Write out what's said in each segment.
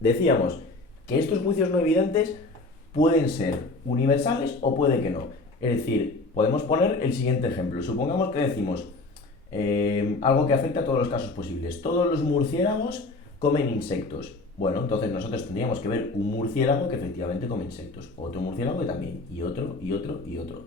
Decíamos que estos juicios no evidentes pueden ser universales o puede que no. Es decir, podemos poner el siguiente ejemplo. Supongamos que decimos algo que afecta a todos los casos posibles. Todos los murciélagos comen insectos. Bueno, entonces nosotros tendríamos que ver un murciélago que efectivamente come insectos, otro murciélago que también, y otro, y otro, y otro.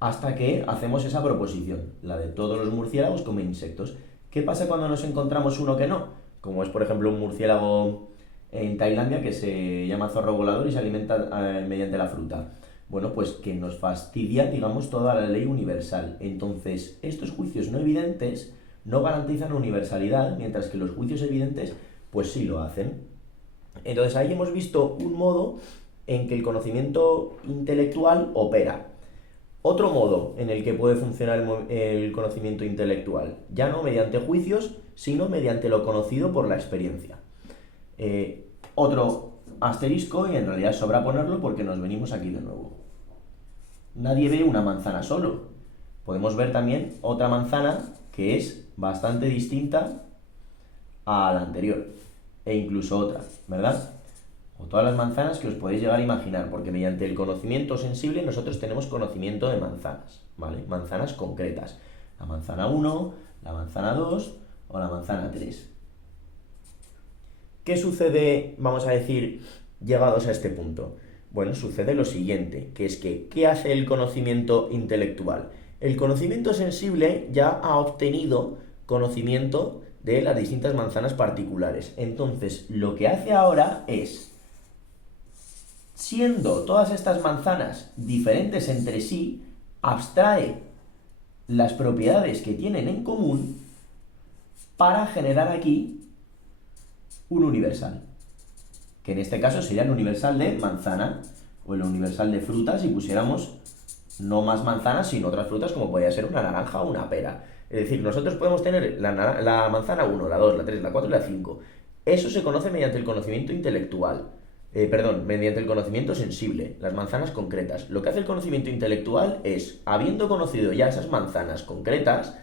Hasta que hacemos esa proposición, la de todos los murciélagos comen insectos. ¿Qué pasa cuando nos encontramos uno que no? Como es, por ejemplo, un murciélago en Tailandia que se llama zorro volador y se alimenta mediante la fruta. Bueno, pues que nos fastidia, digamos, toda la ley universal. Entonces, estos juicios no evidentes no garantizan universalidad, mientras que los juicios evidentes, pues sí lo hacen. Entonces, ahí hemos visto un modo en que el conocimiento intelectual opera. Otro modo en el que puede funcionar el conocimiento intelectual, ya no mediante juicios, sino mediante lo conocido por la experiencia. Otro asterisco, y en realidad sobra ponerlo porque nos venimos aquí de nuevo. Nadie ve una manzana solo. Podemos ver también otra manzana que es bastante distinta a la anterior, e incluso otra, ¿verdad? O todas las manzanas que os podéis llegar a imaginar, porque mediante el conocimiento sensible nosotros tenemos conocimiento de manzanas, ¿vale? Manzanas concretas. La manzana 1, la manzana 2 o la manzana 3. ¿Qué sucede, vamos a decir, llegados a este punto? Bueno, sucede lo siguiente, que es que, ¿qué hace el conocimiento intelectual? El conocimiento sensible ya ha obtenido conocimiento de las distintas manzanas particulares. Entonces, lo que hace ahora es, siendo todas estas manzanas diferentes entre sí, abstrae las propiedades que tienen en común para generar aquí un universal, que en este caso sería el universal de manzana, o el universal de frutas si pusiéramos no más manzanas sino otras frutas como podría ser una naranja o una pera. Es decir, nosotros podemos tener la manzana 1, la 2, la 3, la 4 y la 5. Eso se conoce mediante el conocimiento intelectual. Mediante el conocimiento sensible, las manzanas concretas. Lo que hace el conocimiento intelectual es, habiendo conocido ya esas manzanas concretas,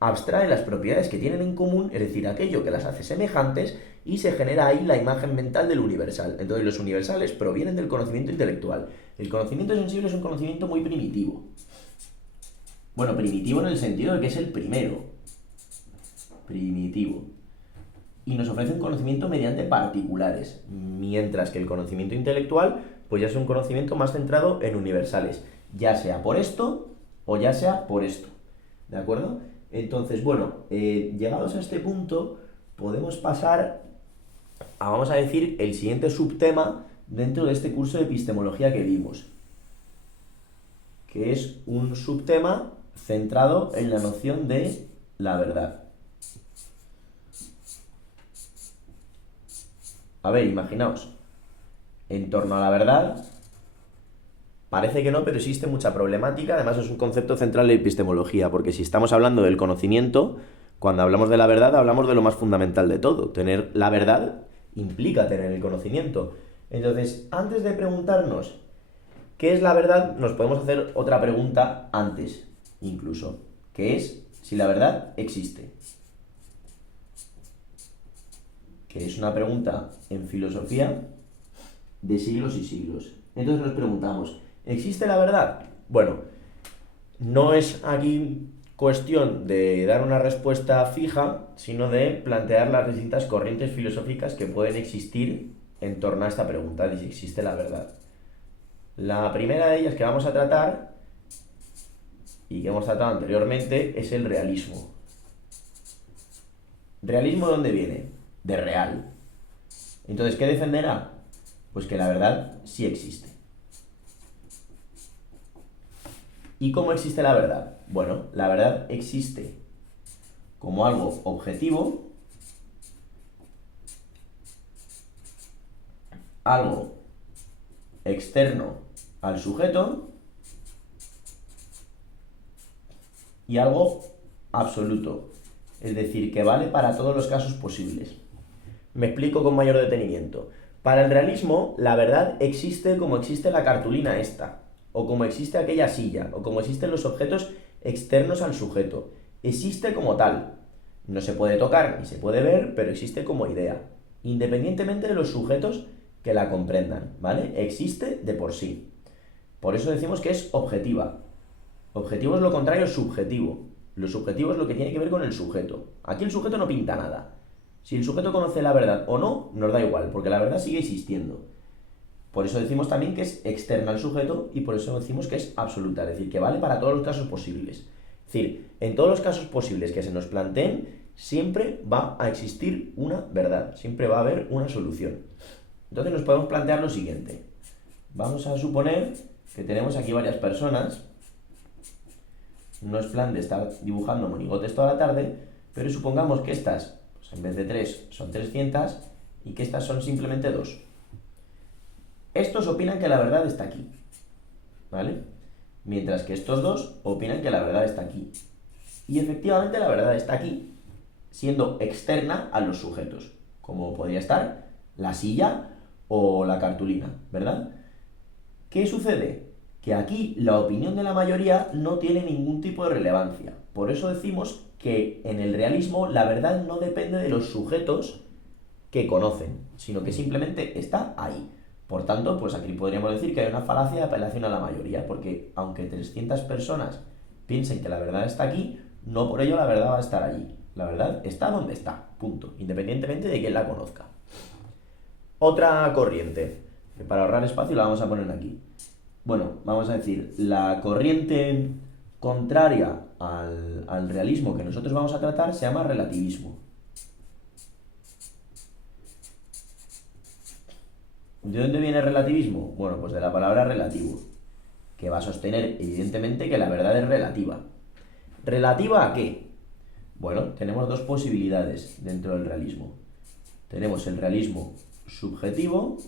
abstrae las propiedades que tienen en común, es decir, aquello que las hace semejantes, y se genera ahí la imagen mental del universal. Entonces los universales provienen del conocimiento intelectual. El conocimiento sensible es un conocimiento muy primitivo. Bueno, primitivo en el sentido de que es el primero. Primitivo. Y nos ofrece un conocimiento mediante particulares, mientras que el conocimiento intelectual pues ya es un conocimiento más centrado en universales, ya sea por esto o ya sea por esto, ¿de acuerdo? Entonces, bueno, llegados a este punto podemos pasar a, vamos a decir, el siguiente subtema dentro de este curso de epistemología que vimos, que es un subtema centrado en la noción de la verdad. A ver, imaginaos, en torno a la verdad, parece que no, pero existe mucha problemática, además es un concepto central de epistemología, porque si estamos hablando del conocimiento, cuando hablamos de la verdad, hablamos de lo más fundamental de todo. Tener la verdad implica tener el conocimiento. Entonces, antes de preguntarnos qué es la verdad, nos podemos hacer otra pregunta antes, incluso, que es si la verdad existe. Que es una pregunta en filosofía de siglos y siglos. Entonces nos preguntamos, ¿existe la verdad? Bueno, no es aquí cuestión de dar una respuesta fija, sino de plantear las distintas corrientes filosóficas que pueden existir en torno a esta pregunta de si existe la verdad. La primera de ellas que vamos a tratar, y que hemos tratado anteriormente, es el realismo. ¿Realismo de dónde viene? De real. Entonces, ¿qué defenderá? Pues que la verdad sí existe. ¿Y cómo existe la verdad? Bueno, la verdad existe como algo objetivo, algo externo al sujeto y algo absoluto, es decir, que vale para todos los casos posibles. Me explico con mayor detenimiento. Para el realismo, la verdad existe como existe la cartulina esta, o como existe aquella silla, o como existen los objetos externos al sujeto. Existe como tal. No se puede tocar ni se puede ver, pero existe como idea. independientemente de los sujetos que la comprendan, ¿vale? Existe de por sí. Por eso decimos que es objetiva. Objetivo es lo contrario, subjetivo. Lo subjetivo es lo que tiene que ver con el sujeto. Aquí el sujeto no pinta nada. Si el sujeto conoce la verdad o no, nos da igual, porque la verdad sigue existiendo. Por eso decimos también que es externa al sujeto y por eso decimos que es absoluta, es decir, que vale para todos los casos posibles. Es decir, en todos los casos posibles que se nos planteen, siempre va a existir una verdad, siempre va a haber una solución. Entonces nos podemos plantear lo siguiente. Vamos a suponer que tenemos aquí varias personas. No es plan de estar dibujando monigotes toda la tarde, pero supongamos que estas, pues en vez de 3, son 300 y que estas son simplemente 2. Estos opinan que la verdad está aquí, ¿vale? Mientras que estos dos opinan que la verdad está aquí. Y efectivamente la verdad está aquí, siendo externa a los sujetos, como podría estar la silla o la cartulina, ¿verdad? ¿Qué sucede? Que aquí la opinión de la mayoría no tiene ningún tipo de relevancia. Por eso decimos que en el realismo la verdad no depende de los sujetos que conocen, sino que simplemente está ahí. Por tanto, pues aquí podríamos decir que hay una falacia de apelación a la mayoría, porque aunque 300 personas piensen que la verdad está aquí, no por ello la verdad va a estar allí. La verdad está donde está, punto, independientemente de quién la conozca. Otra corriente, que para ahorrar espacio la vamos a poner aquí. Bueno, vamos a decir, la corriente contraria al realismo que nosotros vamos a tratar se llama relativismo. ¿De dónde viene el relativismo? Bueno, pues de la palabra relativo, que va a sostener evidentemente que la verdad es relativa. ¿Relativa a qué? Bueno, tenemos dos posibilidades dentro del realismo. Tenemos el realismo subjetivo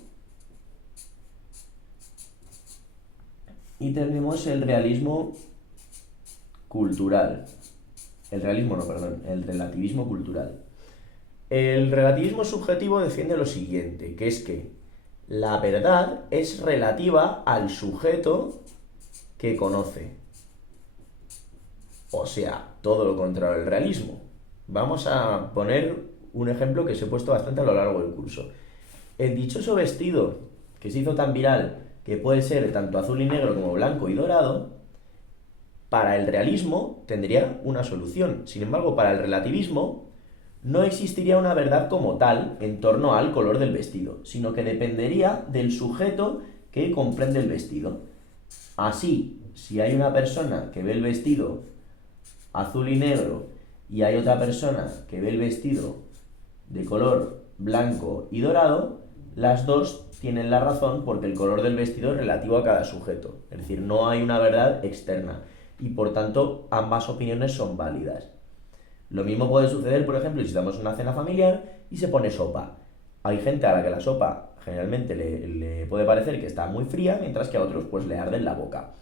y tenemos el realismo cultural. El relativismo cultural. El relativismo subjetivo defiende lo siguiente, que es que la verdad es relativa al sujeto que conoce. O sea, todo lo contrario al realismo. Vamos a poner un ejemplo que se he puesto bastante a lo largo del curso. El dichoso vestido que se hizo tan viral, que puede ser tanto azul y negro como blanco y dorado, para el realismo tendría una solución. Sin embargo, para el relativismo no existiría una verdad como tal en torno al color del vestido, sino que dependería del sujeto que comprende el vestido. Así, si hay una persona que ve el vestido azul y negro y hay otra persona que ve el vestido de color blanco y dorado, las dos tienen la razón porque el color del vestido es relativo a cada sujeto. Es decir, no hay una verdad externa y por tanto ambas opiniones son válidas. Lo mismo puede suceder, por ejemplo, si damos una cena familiar y se pone sopa. Hay gente a la que la sopa generalmente le puede parecer que está muy fría, mientras que a otros pues le arde en la boca.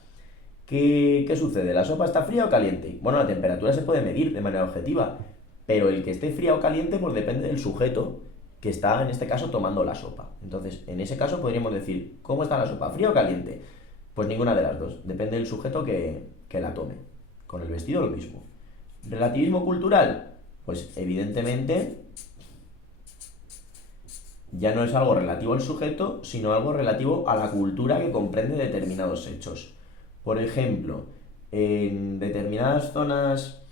¿Qué sucede? ¿La sopa está fría o caliente? Bueno, la temperatura se puede medir de manera objetiva, pero el que esté fría o caliente pues depende del sujeto que está, en este caso, tomando la sopa. Entonces, en ese caso podríamos decir, ¿cómo está la sopa? ¿Fría o caliente? Pues ninguna de las dos, depende del sujeto que la tome. Con el vestido lo mismo. ¿Relativismo cultural? Pues evidentemente ya no es algo relativo al sujeto, sino algo relativo a la cultura que comprende determinados hechos. Por ejemplo, en determinadas zonas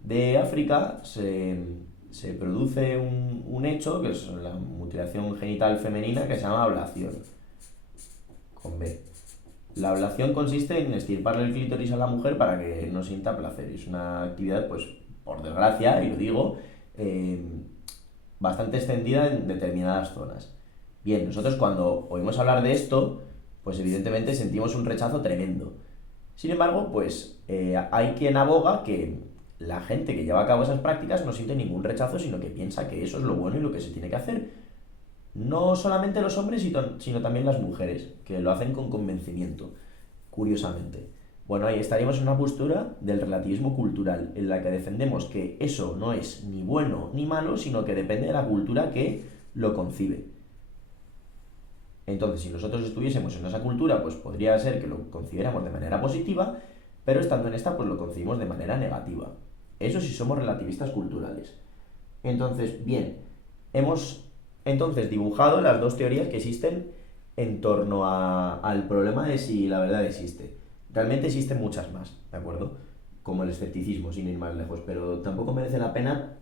de África se produce un hecho, que es la mutilación genital femenina, que se llama ablación, con B. La ablación consiste en extirparle el clítoris a la mujer para que no sienta placer. Es una actividad, pues, por desgracia, y lo digo, bastante extendida en determinadas zonas. Bien, nosotros cuando oímos hablar de esto, pues evidentemente sentimos un rechazo tremendo. Sin embargo, pues hay quien aboga que la gente que lleva a cabo esas prácticas no siente ningún rechazo, sino que piensa que eso es lo bueno y lo que se tiene que hacer. No solamente los hombres, sino también las mujeres, que lo hacen con convencimiento, curiosamente. Bueno, ahí estaríamos en una postura del relativismo cultural, en la que defendemos que eso no es ni bueno ni malo, sino que depende de la cultura que lo concibe. Entonces, si nosotros estuviésemos en esa cultura, pues podría ser que lo consideramos de manera positiva, pero estando en esta, pues lo concibimos de manera negativa. Eso sí somos relativistas culturales. Entonces, bien, hemos entonces dibujado las dos teorías que existen en torno al problema de si la verdad existe. Realmente existen muchas más, ¿de acuerdo? Como el escepticismo, sin ir más lejos, pero tampoco merece la pena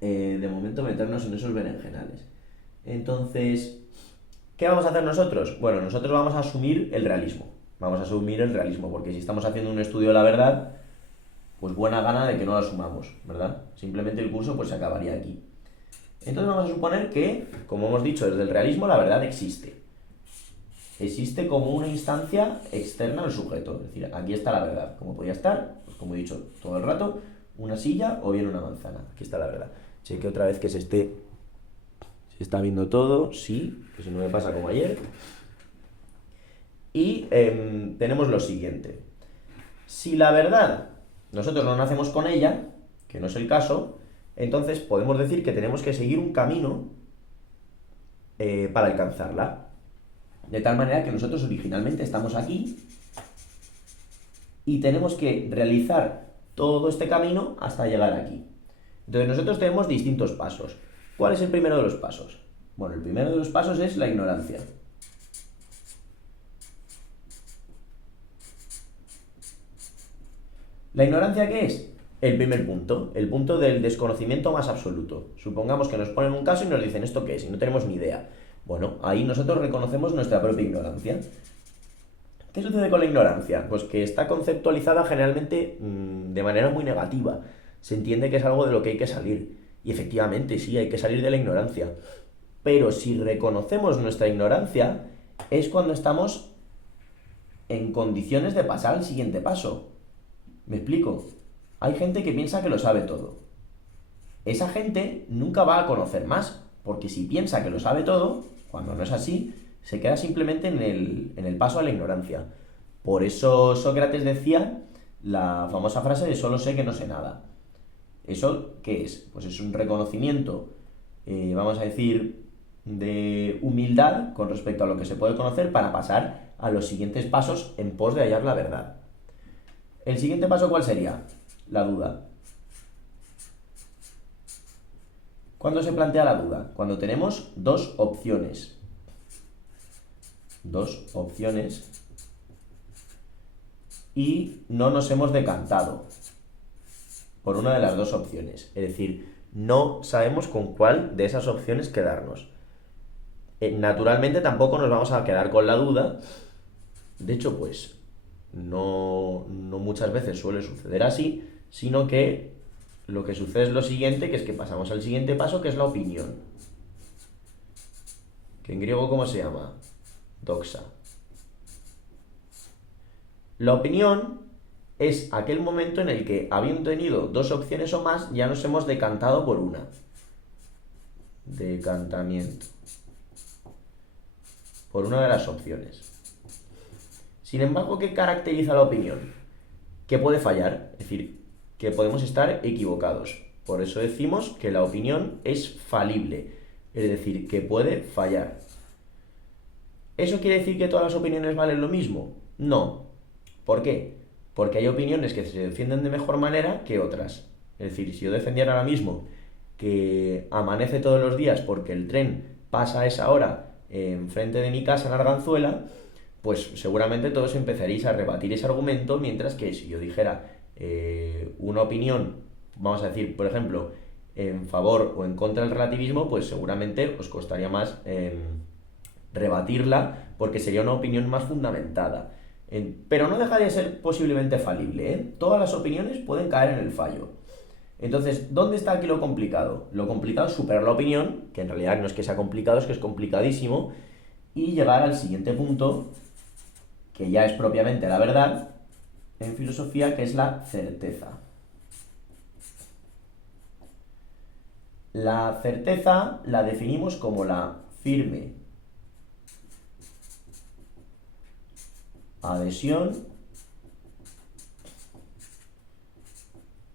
de momento meternos en esos berenjenales. Entonces, ¿qué vamos a hacer nosotros? Bueno, nosotros vamos a asumir el realismo. Vamos a asumir el realismo, porque si estamos haciendo un estudio de la verdad, pues buena gana de que no lo asumamos, ¿verdad? Simplemente el curso pues se acabaría aquí. Entonces vamos a suponer que, como hemos dicho, desde el realismo la verdad existe. Existe como una instancia externa al sujeto. Es decir, aquí está la verdad. ¿Cómo podría estar? Pues como he dicho todo el rato, una silla o bien una manzana. Aquí está la verdad. Cheque otra vez que se está viendo todo. Sí, que si no me pasa como ayer. Y tenemos lo siguiente. Si la verdad nosotros no nacemos con ella, que no es el caso, entonces podemos decir que tenemos que seguir un camino para alcanzarla. De tal manera que nosotros originalmente estamos aquí y tenemos que realizar todo este camino hasta llegar aquí. Entonces nosotros tenemos distintos pasos. ¿Cuál es el primero de los pasos? Bueno, el primero de los pasos es la ignorancia. ¿La ignorancia qué es? El primer punto, el punto del desconocimiento más absoluto. Supongamos que nos ponen un caso y nos dicen ¿esto qué es? Y no tenemos ni idea. Bueno, ahí nosotros reconocemos nuestra propia ignorancia. ¿Qué sucede con la ignorancia? Pues que está conceptualizada generalmente de manera muy negativa. Se entiende que es algo de lo que hay que salir. Y efectivamente, sí, hay que salir de la ignorancia. Pero si reconocemos nuestra ignorancia, es cuando estamos en condiciones de pasar al siguiente paso. ¿Me explico? Hay gente que piensa que lo sabe todo. Esa gente nunca va a conocer más, porque si piensa que lo sabe todo, cuando no es así, se queda simplemente en el paso a la ignorancia. Por eso Sócrates decía la famosa frase de solo sé que no sé nada. ¿Eso qué es? Pues es un reconocimiento, vamos a decir, de humildad con respecto a lo que se puede conocer para pasar a los siguientes pasos en pos de hallar la verdad. ¿El siguiente paso cuál sería? La duda. ¿Cuándo se plantea la duda? Cuando tenemos dos opciones. Dos opciones y no nos hemos decantado por una de las dos opciones. Es decir, no sabemos con cuál de esas opciones quedarnos. Naturalmente tampoco nos vamos a quedar con la duda. De hecho, pues no muchas veces suele suceder así, sino que lo que sucede es lo siguiente, que es que pasamos al siguiente paso, que es la opinión. Que en griego, ¿cómo se llama? Doxa. La opinión es aquel momento en el que, habiendo tenido dos opciones o más, ya nos hemos decantado por una. Decantamiento. Por una de las opciones. Sin embargo, ¿qué caracteriza la opinión? Que puede fallar, es decir, que podemos estar equivocados. Por eso decimos que la opinión es falible, es decir, que puede fallar. ¿Eso quiere decir que todas las opiniones valen lo mismo? No. ¿Por qué? Porque hay opiniones que se defienden de mejor manera que otras. Es decir, si yo defendiera ahora mismo que amanece todos los días porque el tren pasa a esa hora enfrente de mi casa en Arganzuela, pues seguramente todos empezaréis a rebatir ese argumento, mientras que si yo dijera una opinión, vamos a decir, por ejemplo, en favor o en contra del relativismo, pues seguramente os costaría más rebatirla porque sería una opinión más fundamentada. Pero no deja de ser posiblemente falible, ¿eh? Todas las opiniones pueden caer en el fallo. Entonces, ¿dónde está aquí lo complicado? Lo complicado es superar la opinión, que en realidad no es que sea complicado, es que es complicadísimo, y llegar al siguiente punto, que ya es propiamente la verdad, en filosofía, que es la certeza. La certeza la definimos como la firme adhesión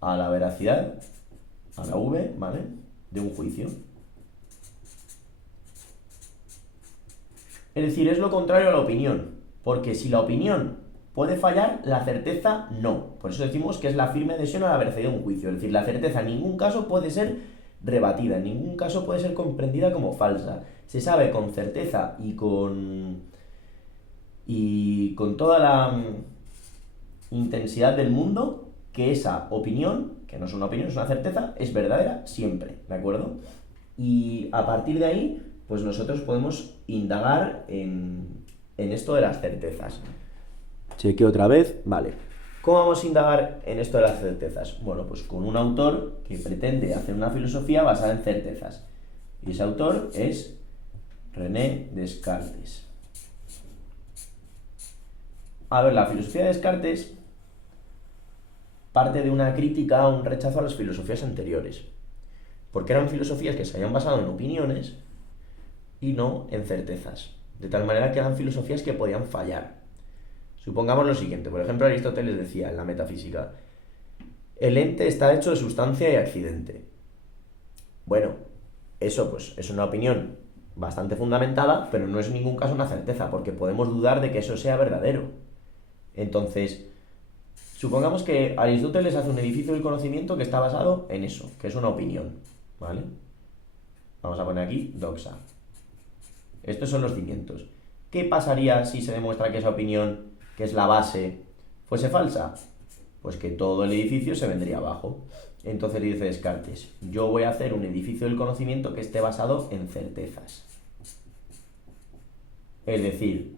a la veracidad, a la V, ¿vale?, de un juicio. Es decir, es lo contrario a la opinión, porque si la opinión puede fallar, la certeza no. Por eso decimos que es la firme adhesión a la veracidad de un juicio. Es decir, la certeza en ningún caso puede ser rebatida, en ningún caso puede ser comprendida como falsa. Se sabe con certeza y con toda la intensidad del mundo que esa opinión, que no es una opinión, es una certeza, es verdadera siempre, ¿de acuerdo? Y a partir de ahí, pues nosotros podemos indagar en esto de las certezas. Chequeo otra vez, vale. ¿Cómo vamos a indagar en esto de las certezas? Bueno, pues con un autor que pretende hacer una filosofía basada en certezas. Y ese autor es René Descartes. A ver, la filosofía de Descartes parte de una crítica o un rechazo a las filosofías anteriores, porque eran filosofías que se habían basado en opiniones y no en certezas, de tal manera que eran filosofías que podían fallar. Supongamos lo siguiente, por ejemplo, Aristóteles decía en la metafísica, el ente está hecho de sustancia y accidente. Bueno, eso pues es una opinión bastante fundamentada, pero no es en ningún caso una certeza, porque podemos dudar de que eso sea verdadero. Entonces, supongamos que Aristóteles hace un edificio del conocimiento que está basado en eso, que es una opinión, ¿vale? Vamos a poner aquí doxa. Estos son los cimientos. ¿Qué pasaría si se demuestra que esa opinión, que es la base, fuese falsa? Pues que todo el edificio se vendría abajo. Entonces dice Descartes, yo voy a hacer un edificio del conocimiento que esté basado en certezas. Es decir,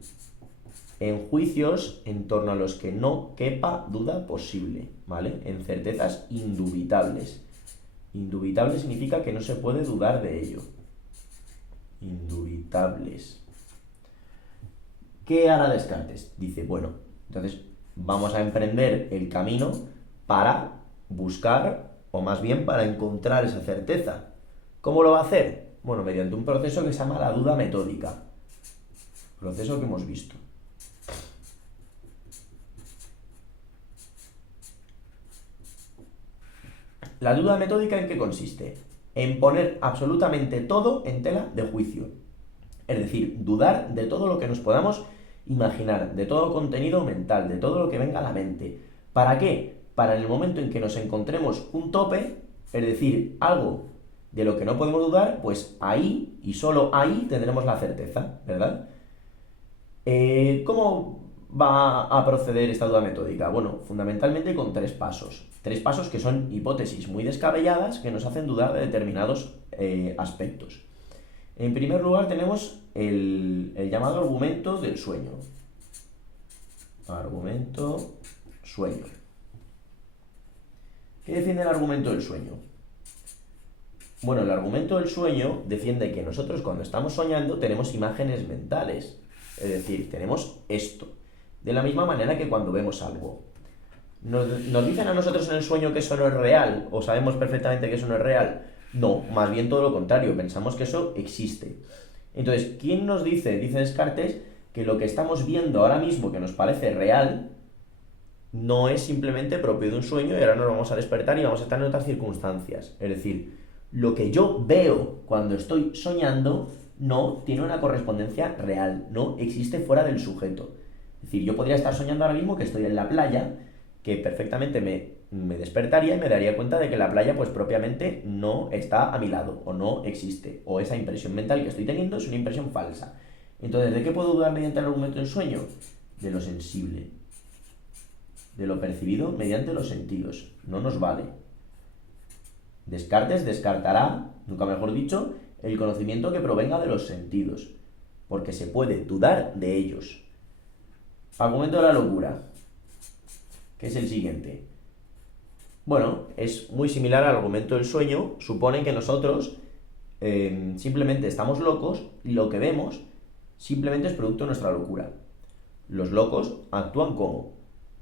en juicios en torno a los que no quepa duda posible, ¿vale? En certezas indubitables. Indubitable significa que no se puede dudar de ello. Indubitables. ¿Qué hará Descartes? Dice, bueno, entonces vamos a emprender el camino para buscar, o más bien para encontrar esa certeza. ¿Cómo lo va a hacer? Bueno, mediante un proceso que se llama la duda metódica. Proceso que hemos visto. ¿La duda metódica en qué consiste? En poner absolutamente todo en tela de juicio. Es decir, dudar de todo lo que nos podamos imaginar, de todo contenido mental, de todo lo que venga a la mente. ¿Para qué? Para en el momento en que nos encontremos un tope, es decir, algo de lo que no podemos dudar, pues ahí y solo ahí tendremos la certeza, ¿verdad? ¿Cómo va a proceder esta duda metódica? Bueno, fundamentalmente con tres pasos. Tres pasos que son hipótesis muy descabelladas que nos hacen dudar de determinados aspectos. En primer lugar tenemos el llamado argumento del sueño. Argumento sueño. ¿Qué defiende el argumento del sueño? Bueno, el argumento del sueño defiende que nosotros cuando estamos soñando tenemos imágenes mentales. Es decir, tenemos esto. De la misma manera que cuando vemos algo. ¿Nos dicen a nosotros en el sueño que eso no es real? ¿O sabemos perfectamente que eso no es real? No, más bien todo lo contrario, pensamos que eso existe. Entonces, ¿quién nos dice? Dice Descartes que lo que estamos viendo ahora mismo que nos parece real no es simplemente propio de un sueño y ahora nos vamos a despertar y vamos a estar en otras circunstancias. Es decir, lo que yo veo cuando estoy soñando no tiene una correspondencia real, no existe fuera del sujeto. Es decir, yo podría estar soñando ahora mismo que estoy en la playa, que perfectamente me despertaría y me daría cuenta de que la playa pues propiamente no está a mi lado o no existe, o esa impresión mental que estoy teniendo es una impresión falsa. Entonces, ¿de qué puedo dudar mediante el argumento del sueño? De lo sensible, de lo percibido mediante los sentidos. No nos vale. Descartes descartará, nunca mejor dicho, el conocimiento que provenga de los sentidos, porque se puede dudar de ellos. Argumento de la locura, que es el siguiente. Bueno, es muy similar al argumento del sueño. Supone que nosotros simplemente estamos locos y lo que vemos simplemente es producto de nuestra locura. Los locos actúan como,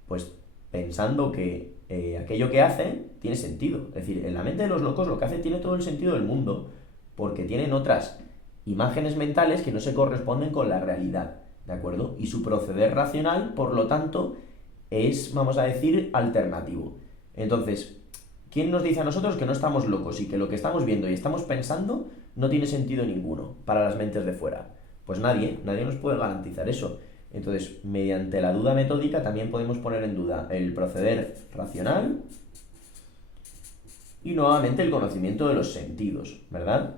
pues pensando que aquello que hacen tiene sentido. Es decir, en la mente de los locos lo que hace tiene todo el sentido del mundo, porque tienen otras imágenes mentales que no se corresponden con la realidad, ¿de acuerdo? Y su proceder racional, por lo tanto, es, vamos a decir, alternativo. Entonces, ¿quién nos dice a nosotros que no estamos locos y que lo que estamos viendo y estamos pensando no tiene sentido ninguno para las mentes de fuera? Pues nadie nos puede garantizar eso. Entonces, mediante la duda metódica también podemos poner en duda el proceder racional y nuevamente el conocimiento de los sentidos, ¿verdad?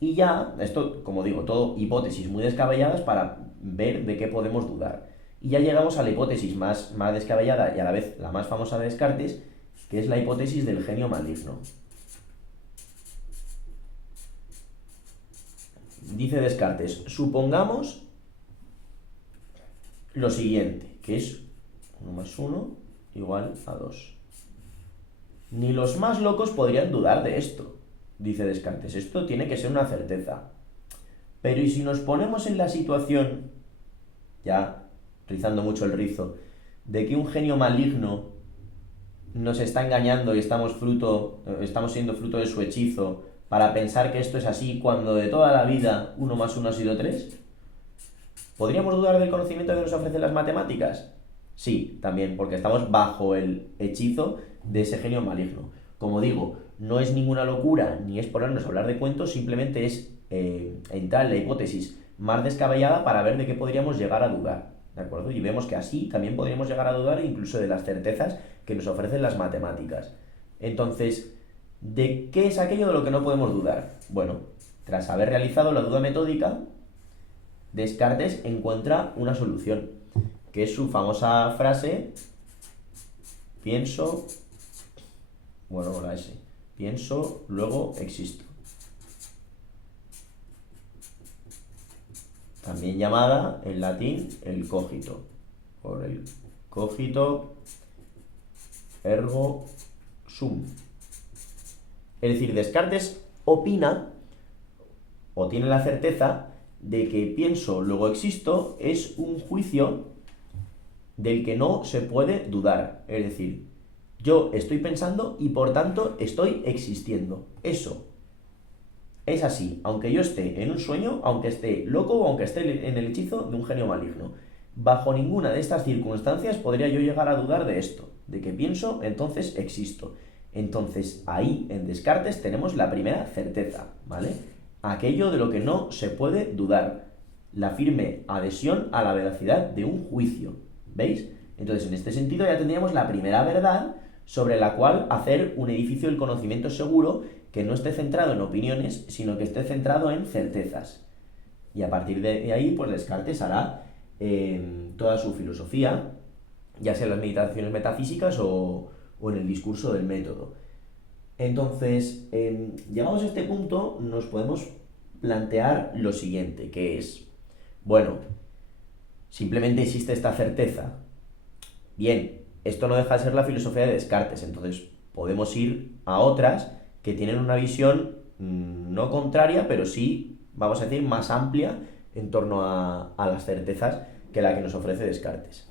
Y ya, esto, como digo, todo hipótesis muy descabelladas para ver de qué podemos dudar. Y ya llegamos a la hipótesis más descabellada y a la vez la más famosa de Descartes, que es la hipótesis del genio maligno. Dice Descartes, supongamos lo siguiente, que es 1 más 1 igual a 2. Ni los más locos podrían dudar de esto, dice Descartes. Esto tiene que ser una certeza. Pero ¿y si nos ponemos en la situación, ya rizando mucho el rizo, de que un genio maligno nos está engañando y estamos siendo fruto de su hechizo para pensar que esto es así cuando de toda la vida 1 más 1 ha sido 3? ¿Podríamos dudar del conocimiento que nos ofrecen las matemáticas? Sí, también, porque estamos bajo el hechizo de ese genio maligno. Como digo, no es ninguna locura ni es ponernos a hablar de cuentos, simplemente es entrar en la hipótesis más descabellada para ver de qué podríamos llegar a dudar, ¿de acuerdo? Y vemos que así también podríamos llegar a dudar incluso de las certezas que nos ofrecen las matemáticas. Entonces, ¿de qué es aquello de lo que no podemos dudar? Bueno, tras haber realizado la duda metódica, Descartes encuentra una solución, que es su famosa frase, pienso, bueno, la S, pienso, luego existo. También llamada en latín el cogito, por el cogito ergo sum. Es decir, Descartes opina o tiene la certeza de que pienso, luego existo es un juicio del que no se puede dudar. Es decir, yo estoy pensando y por tanto estoy existiendo. Eso es así, aunque yo esté en un sueño, aunque esté loco o aunque esté en el hechizo de un genio maligno. Bajo ninguna de estas circunstancias podría yo llegar a dudar de esto, de que pienso, entonces existo. Entonces ahí en Descartes tenemos la primera certeza, ¿vale? Aquello de lo que no se puede dudar, la firme adhesión a la veracidad de un juicio, ¿veis? Entonces en este sentido ya tendríamos la primera verdad sobre la cual hacer un edificio del conocimiento seguro que no esté centrado en opiniones, sino que esté centrado en certezas. Y a partir de ahí, pues Descartes hará toda su filosofía, ya sea en las meditaciones metafísicas o en el discurso del método. Entonces, llegados a este punto, nos podemos plantear lo siguiente, que es, bueno, simplemente existe esta certeza. Bien, esto no deja de ser la filosofía de Descartes, entonces podemos ir a otras que tienen una visión no contraria, pero sí, vamos a decir, más amplia en torno a las certezas que la que nos ofrece Descartes.